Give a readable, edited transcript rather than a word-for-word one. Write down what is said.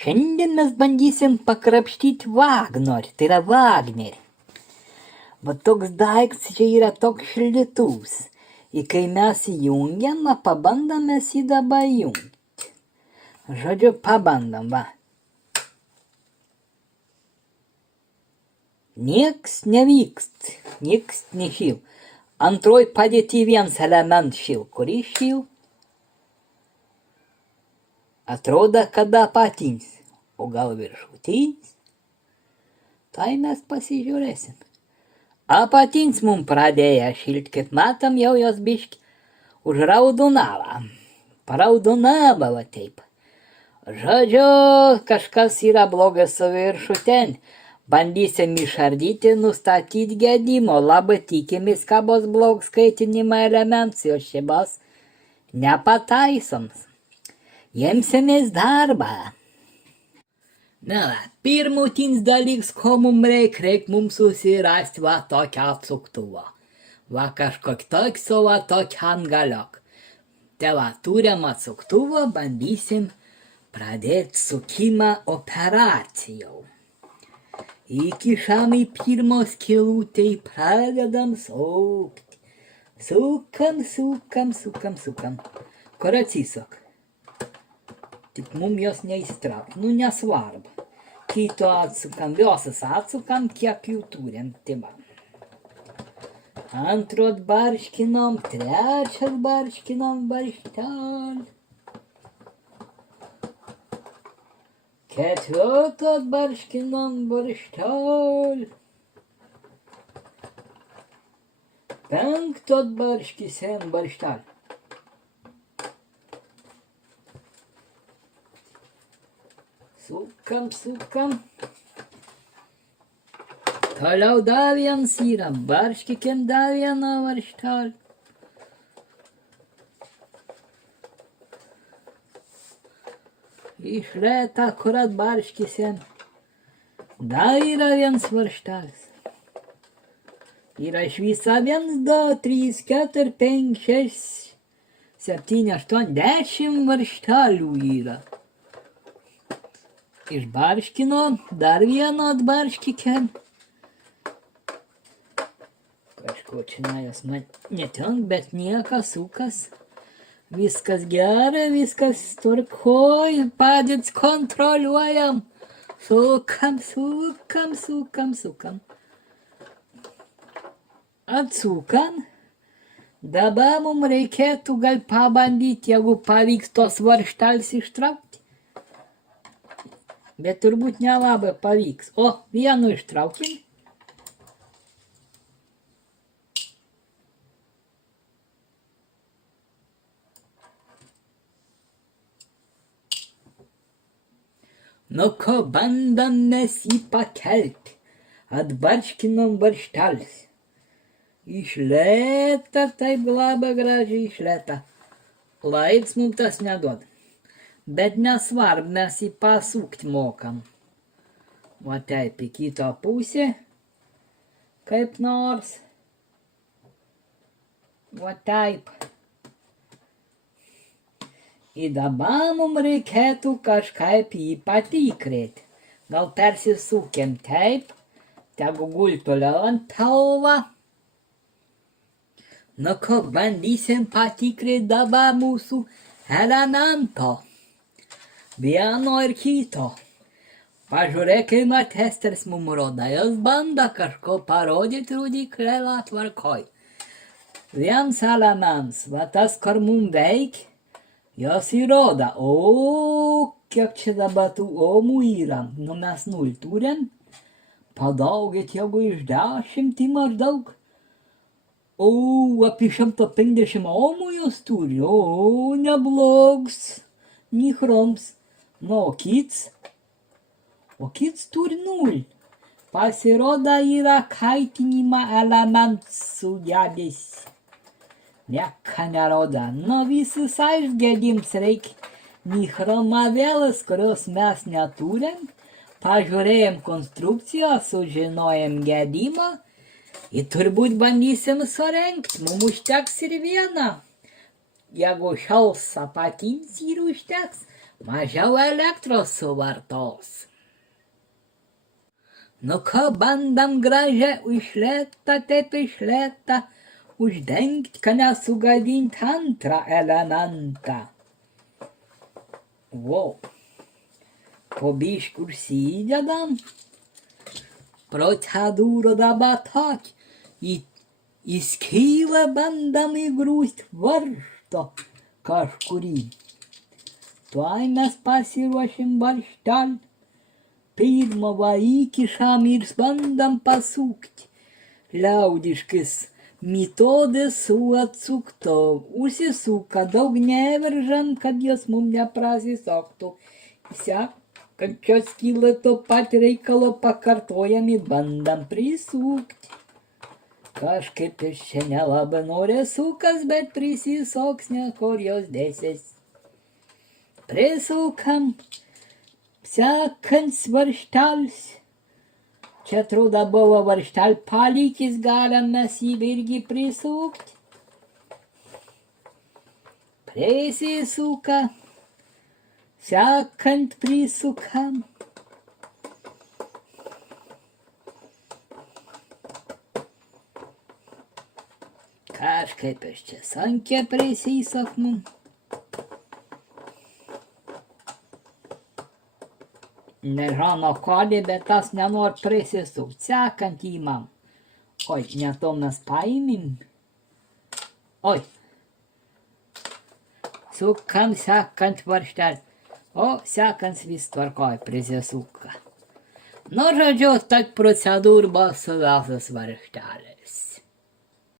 Šiandien mes bandysim pakrapštyti Vagnerį, tai yra Wagnerį. Va toks daiktas čia yra toks šildytuvas. Ir kai mes įjungiam, pabandom mes jį dabar jungti. Žodžiu, pabandom, va. Nieks nevykst, nieks nešil. Antroj padėti vienas element šil, kuris šil. Atrodo, kad apatinis, o gal viršutinis. Tai mes pasižiūrėsim. Apatinis mums pradėjo šilt, kaip matom, jau jos biški užraudonavo. Paraudonavo va taip. Žodžiu, kažkas yra blogas su viršuten. Bandysim išardyti, nustatyti gedimo. Labai tikimės, kad bus blogas skaitinimo elementas, jo šibas nepataisoms. Jemsimės darbą. Na, pirmutinis dalykas, ko mums reik mums susirasti va tokią atsuktuvą. Va kažkokį tokį su va tokį antgaliok. Tai va, turim atsuktuvą, bandysim pradėti sukimą operacijų. Įkišam į pirmą skylutę, pradedam sukti. Sukam. Kur atsisuk? Tik mums jos neįstrauk, nesvarbu. Kito atsukam, visas atsukam, kiek jų turim, tai va. Antro atbarškinom, trečias barškinom barštelį. Ketvirto atbarškinom barštelį. Penkto atbarškysim barštelį. Sukam. Toliau dar vienas yra, barškikim dar vieną barštelį. Iš lėto, kur atbarškysim. Dar yra vienas barštelis. Yra iš viso 1, 2, 3, 4, 5, 6, 7, 8, 10 barštelių yra. Išbarškino, dar vieną atbarškykim. Kažko čia jos man netenk, bet niekas sukas. Viskas gerai, viskas tvarkoj, padėtis kontroliuojam. Sukam. Atsukam. Dabar mums reikėtų gal pabandyti, jeigu pavyks tos varžtelis ištraukti. Bet turbūt nelabai pavyks. O, vienu ištraukim. Nu ko, bandam mes jį pakelti. Atbarškinom barštelis. Iš lėto, taip labai gražiai iš lėto. Laiks mums tas neduoda. Bet nesvarb, mes jį pasukti mokam. Va taip, į kitą pusę. Kaip nors. Va taip. Ir dabar mums reikėtų kažkaip jį patikrėti. Gal persisukėm taip. Tegu gult toliau ant pilvo. Nu ko, bandysim patikrėti dabar mūsų elemento. Vieno ir kito. Pažiūrėkime, testeris mums rodo. Jos bando kažko parodyti rodiklėlą tvarkoj. Vienas elements, va tas, kur mums veik, jos įrodo. O, kiek čia dabar tų omų yra. Nu, mes 0 turim. Padaugit, jeigu iš 10 maždaug. O, apie 150 omų jos turi. O, neblogs. Nichroms. Nu, o kits turi 0. Pasirodo yra kaitinimo elementas sugedęs. Nieko nerodo. Nu, visas aišgedims reikia nichromavėlas, kurios mes neturim. Pažiūrėjom konstrukciją, sužinojom gedimą. Ir turbūt bandysim surengti. Mums užteks ir vieną. Jeigu šals apatinis ir užteks. mažiau elektros suvartos. Nu ką bandam gražią išlėtą, taip išlėtą, uždengt, kad nesugadint antrą elementą. Wow. Po biškį užsidedam. Procedūra dabar tokia. Į skylę bandam įgrūst varžtą kažkurį. Tuoj mes pasiruošim varžtelį. Pirmą va įkišam ir bandam pasukti. Liaudiškis metodas su atsukto. Užsisuka, daug neveržam, kad jos mums neprasisoktų. Sekančios skylę to pat reikalo pakartojam ir bandam prisukti. Kažkaip iš čia nelabai nori sukas, bet prisisoks, kur jos dėsis. Prisukam. Sekants varžtelis. Čia atrodo buvo varžtelį palikis, galim mes jį irgi prisukti. Prisisuka. Sekant prisukam. Kažkaip iš čia sunkiai prisisaknu. Nežinau kodėl, bet tas nenori prisisukt. Sekant įmam. Oi, ne to mes paimim. Oi. Sukam sekant varžtelį. O, sekant vis tvarkoj prisisuka. Nu, žodžiu, tak procedūra buvo su visas varžtelis.